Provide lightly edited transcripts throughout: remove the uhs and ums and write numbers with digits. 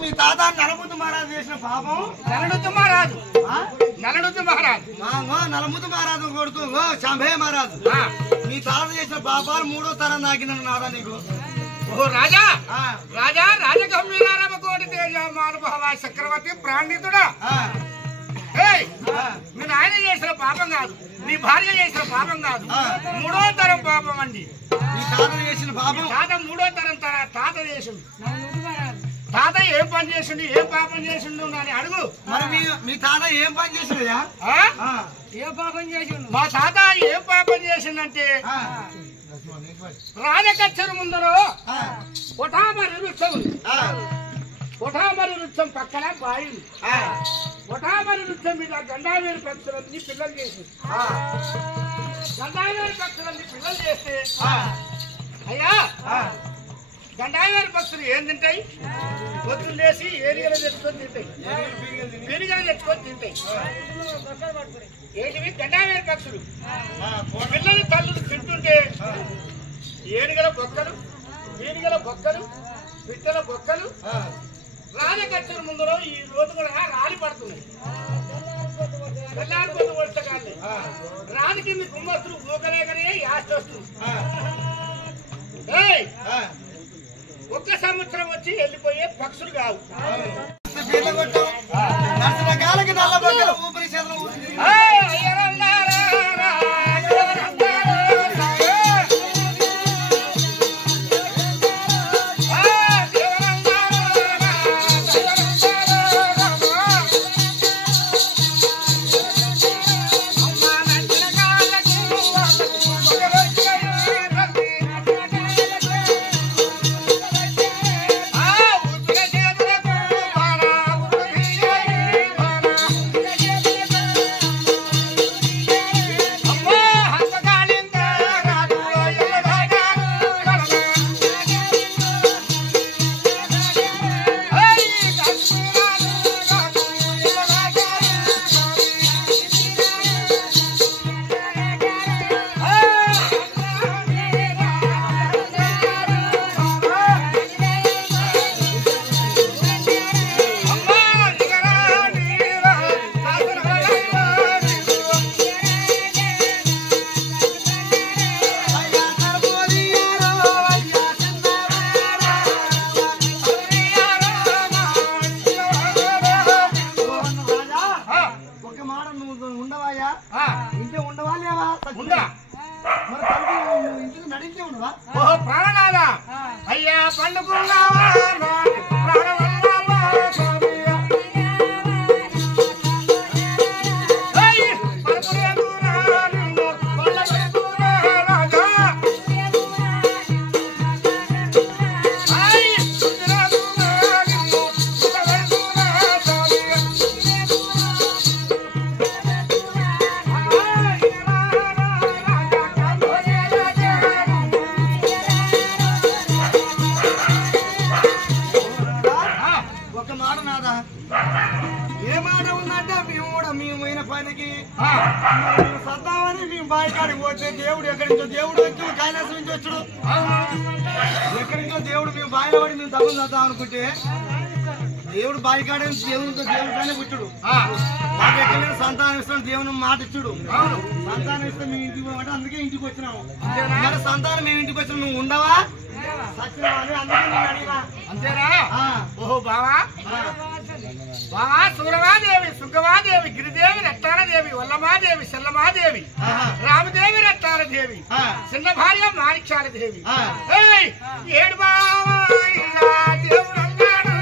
మీ తాత నలముద్దు మహారాజు చేసిన పాపం. నలడుద్దు మహారాజు నలడుద్దు మహారాజు నలముద్దు మహారాజు కొడుకు శంభయ్య మహారాజు మీ తాత చేసిన పాపాలు 3వ తరం దాకినాను నాదా నీకు. ఓ రాజా రాజా రాజగంభీరారమ కోటి తేజ మానుభావ చక్రవర్తి ప్రాణితుడా మీ నాయన చేసిన పాపం కాదు, నీ భార్య చేసిన పాపం కాదు, 3వ తరం పాపం అండి. మీ తాత చేసిన పాపం తాత 3వ తరం తాత చేసిండు. తాత ఏం పని చేసిండు, ఏం పాపం చేసిండు అని అడుగు. మరి మీ తాత ఏం పని చేసిండయా? ఏం పాపం చేసిండు? మా తాత ఏం పాపం చేసిండంటే రాజకచ్చరు ముందరో కొఠామరి వృక్షం ఉంది. కొఠామరి వృక్షం పక్కన బాయి, కొఠామరి వృక్షం మీద గండావేరు పక్షులన్నీ పిల్లలు చేసింది. గండావేరు పక్షులన్నీ పిల్లలు చేస్తే అయ్యా గండావేరు పక్షులు ఏం తింటాయి? పొద్దులు లేసి ఏరియాలో తెచ్చుకొని తింటాయి, పెరిగలు తెచ్చుకొని తింటాయి. ఏంటివి? గండావేరు పక్షులు. పిల్లలు తల్లులు తింటుంటే ఏనుగల బొక్కలు, ఏనుగల బొక్కలు, పిట్టల బొక్కలు రాజకచ్చల ముందర ఈ రోజు కూడా రాలి పడుతున్నాయి. తెల్లారి పొద్దు వస్తకాలి రాని కింది గుమ్మస్తులు ఊకలేకనే యాస్ట్ వస్తుంది. ఒక్క సంవత్సరం వచ్చి వెళ్ళిపోయే పక్షులు కావు. ఊపిరి చేతులు ప్రాణనాథ అయ్యా పండుకున్నావా ఏ మాట ఉందంటే మేము అయిన పనికి సద్దామని మేము బాయికాడికి పోతే దేవుడు ఎక్కడి నుంచో దేవుడు వచ్చి కైలాసం నుంచి వచ్చుడు. ఎక్కడి నుంచో దేవుడు మేము బాయిల పడి మేము తప్పని చద్దాం అనుకుంటే దేవుడు బాయికాడ దేవునితో దేవుడి పైన పుట్టుడు. మాకు ఎక్కడ సంతానం ఇస్తాం దేవుని మాట ఇచ్చుడు. సంతానం ఇస్తే మేము ఇంటికి పోమంటే అందుకే ఇంటికి వచ్చినాము. మరి సంతానం మేము ఇంటికి వచ్చినా నువ్వు ఉండవా? అంతేనా? ఓహో బావా బావా సూరమాదేవి, సుగ్గమాదేవి, గిరిదేవి, రత్నాలదేవి, వల్లమాదేవి, శల్లమాదేవి, రామదేవి, రత్నాలదేవి, చిన్న భార్య మాణిక్యాలదేవి. ఏడు బావా దేవుడు అన్నాడు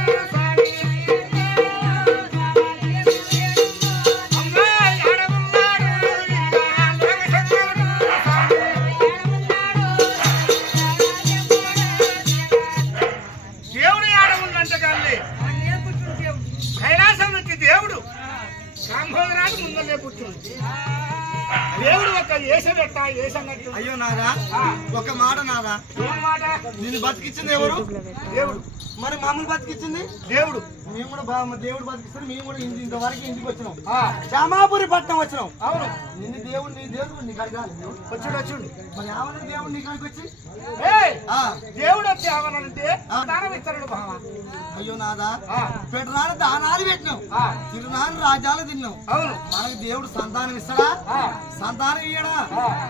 కైలాసం నుంచి దేవుడు కాంభోజనాలు ముందలే కూర్చుంది. దేవుడు ఒక వేసబెట్ట వేసన్నట్టు. అయ్యో నాదా, ఒక మాట నాదా, ఏం మాట? నిన్ను బతికించింది ఎవరు? దేవుడు. మరి మమ్మల్ని బతికించింది దేవుడు. మేము కూడా దేవుడు బతికిస్తాడు. మేము కూడా ఇంతవరకు ఇంటికి వచ్చినాం, శ్యామాపురి పట్నం వచ్చినాం. అవును, నిన్ను దేవుడు నీ దేవుడు నీ కాడికి రాలేదు. వచ్చుడు. మరి ఏమన్నా దేవుడు నీ కాడికి వచ్చి దేవుడు వచ్చి ఏమన్నాడంటే దానం ఇస్తాడు బావ. అయ్యో నాదా, పెట్టనాడు దానాలు పెట్టినాం, తిరునాడు రాజ్యాలు తిన్నాం. అవును, మనకి దేవుడు సంతానం ఇస్తాడా? సంతానం ఇయ్యడా?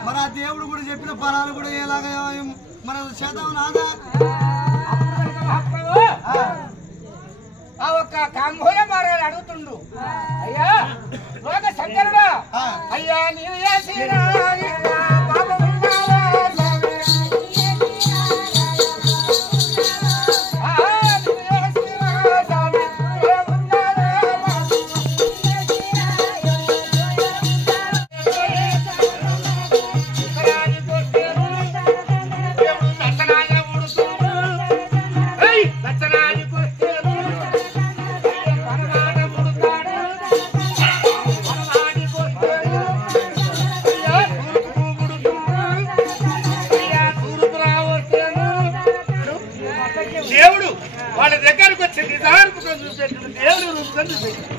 మరి ఆ దేవుడు కూడా చెప్పిన ఫలాలు కూడా ఎలాగ మన చేద్దాం నాదా. ఆ ఒక్క కాంబోయ మారాడు అడుగుతుండు, అయ్యా లోక శంకరుడా, అయ్యా నీవు చేసిన దేవుడు వాళ్ళ దగ్గరకు వచ్చి నిజానుకుని చూసేటప్పుడు దేవుడు రూపుకొని చూపెట్టాడు.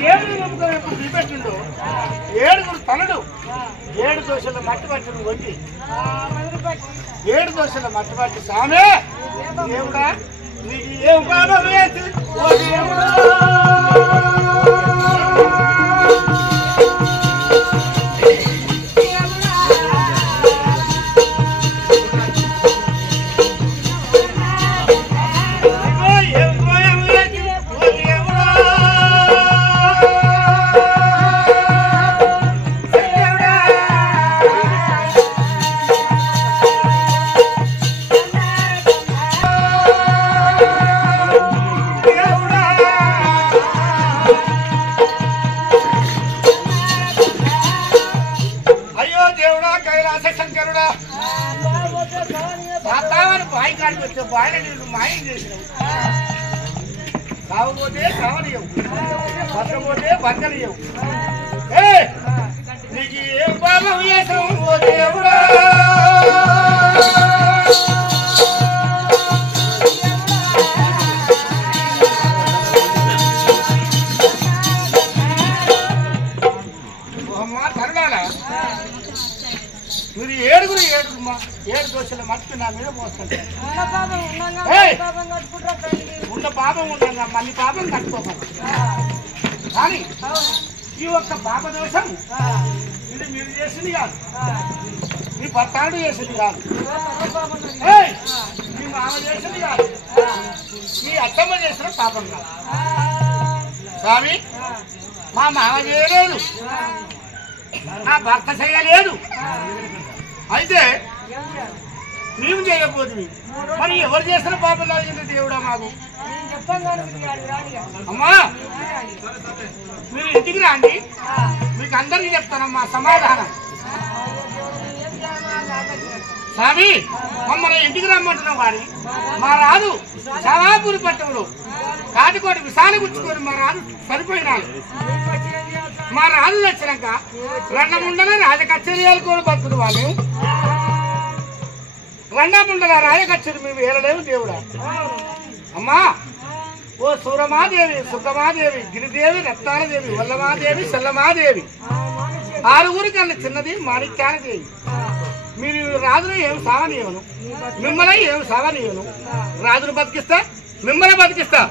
దేవుడు రూపుకొని ఎప్పుడు చూపెట్టిండు, 7 తలలు 7 దోశల మట్టి పట్టిన కొట్టి 7 దోశల మట్టి పట్టి సామే దేవుడా నీకు ఏం పాపం వేసి ఓ దేవుడా. శంకరుడా తాతావని బాయి కాడికి వచ్చే బాయిల నీళ్ళు మాయం చేసినావు. కావపోతే కావనియవు, బతకపోతే బతకనియవు. నీకు ఏం పాపం చేసావు ఓ దేవుడా. మీరు 7 దోశల మట్టి నా మీద పోస్తుంది. ఉన్న పాపం ఉండగా మళ్ళీ పాపం కట్టుకోవాలి. కానీ ఈ ఒక్క పాప దోషం ఇది మీరు చేసింది కాదు, మీ భర్తాడు చేసింది కాదు, మీ మామ చేసింది కాదు, మీ అత్తమ్మ చేసిన పాపం కాదు. స్వామి మా మామ చేయలేదు, నా భర్త చేయలేదు, అయితే మేము చేయకపోతుంది. మరి ఎవరు చేసిన పాపం కలిగింది దేవుడా మాకు? అమ్మా మీరు ఇంటికి రండి, మీకు అందరికీ చెప్తానమ్మా సమాధానం. స్వామి మమ్మల్ని ఇంటికి రమ్మంటున్నాం కానీ మా రాదు శ్యామాపురి పట్టణంలో కాటికోటి విశాల గుచ్చుకొని మా రాదు సరిపోయినాడు. మా రాజు వచ్చినాక రెండముండల రాజకచేరీలు కూడా బతుకుడు వాళ్ళు. రెండముండల రాజకచేరి మేము ఏడలేము దేవుడా. అమ్మా ఓ సూరమాదేవి, సుఖమాదేవి, గిరిదేవి, రత్నాలదేవి, వల్లమాదేవి, శల్లమాదేవి, 6 కన్నా చిన్నది మాణిక్యాలదేవి. మీరు రాజును ఏం సావనీయను, మిమ్మల్ని ఏం సావనీయను. రాజును బతికిస్తా, మిమ్మల్ని బతికిస్తా,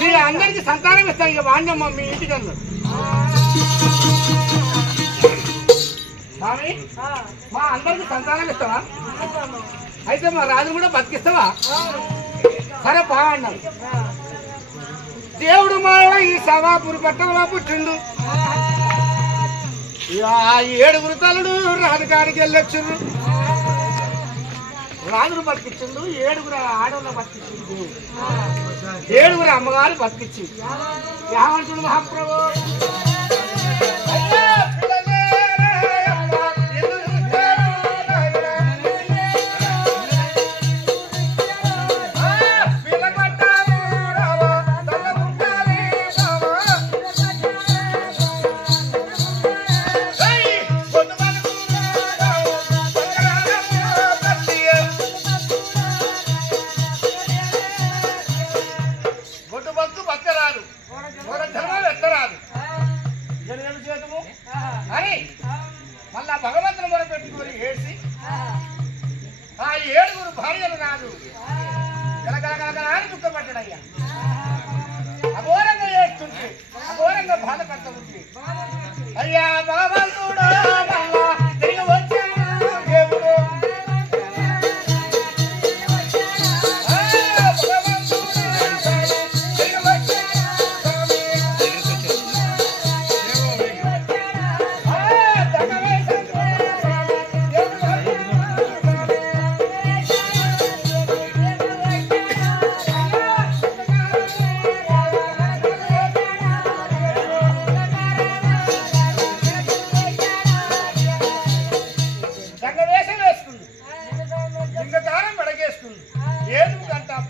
మీ అందరికి సంతానం ఇస్తా. ఇక వాణ్యమ్మ మీ ఇంటికి అన్నారు. స్వామి మా అందరికి సంతానం ఇస్తావా? అయితే మా రాజు కూడా బతికిస్తావా? సరే బాగున్నాడు. దేవుడు మా ఈ శ్యామాపురి పట్టణంలో పుట్టిండు. 7 తల్లుడు రాజుగారికి వెళ్ళొచ్చిండు, రాజును బతికించిండు. 7 ఆడవాళ్ళు బతికించిండు, 7 అమ్మగారు బతికించింది. ఏమంటుడు మహాప్రభు?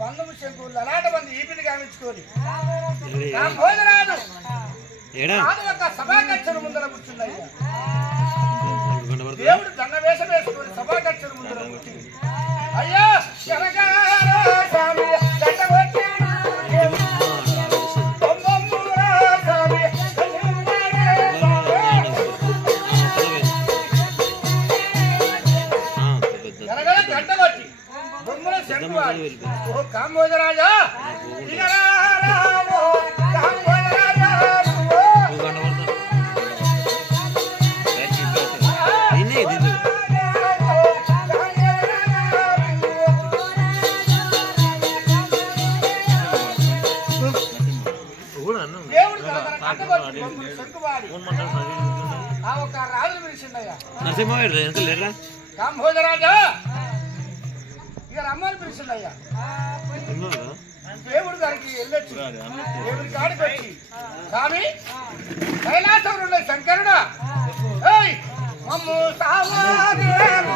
పందము శంకులు అలాంటి మంది ఈపిని గావించుకొని భోజరాజు ఒక సభాకక్షను ముందర కూర్చుందయ్యా. దేవుడు దండ వేషం వేసుకొని సభాకక్షను ముందర కూర్చుంది. అయ్యా కాంబోజరాజా ఒక రాజు పిలిచిందయ్యా. కాంబోజరాజా ఇక రమ్మని పిలిచిందయ్యా. దేవుడు దానికి వెళ్ళొచ్చు. దేవుడి కాడికి వచ్చి స్వామి కైలాసంలో ఉండే శంకరుడా మమ్ము సావాదేవు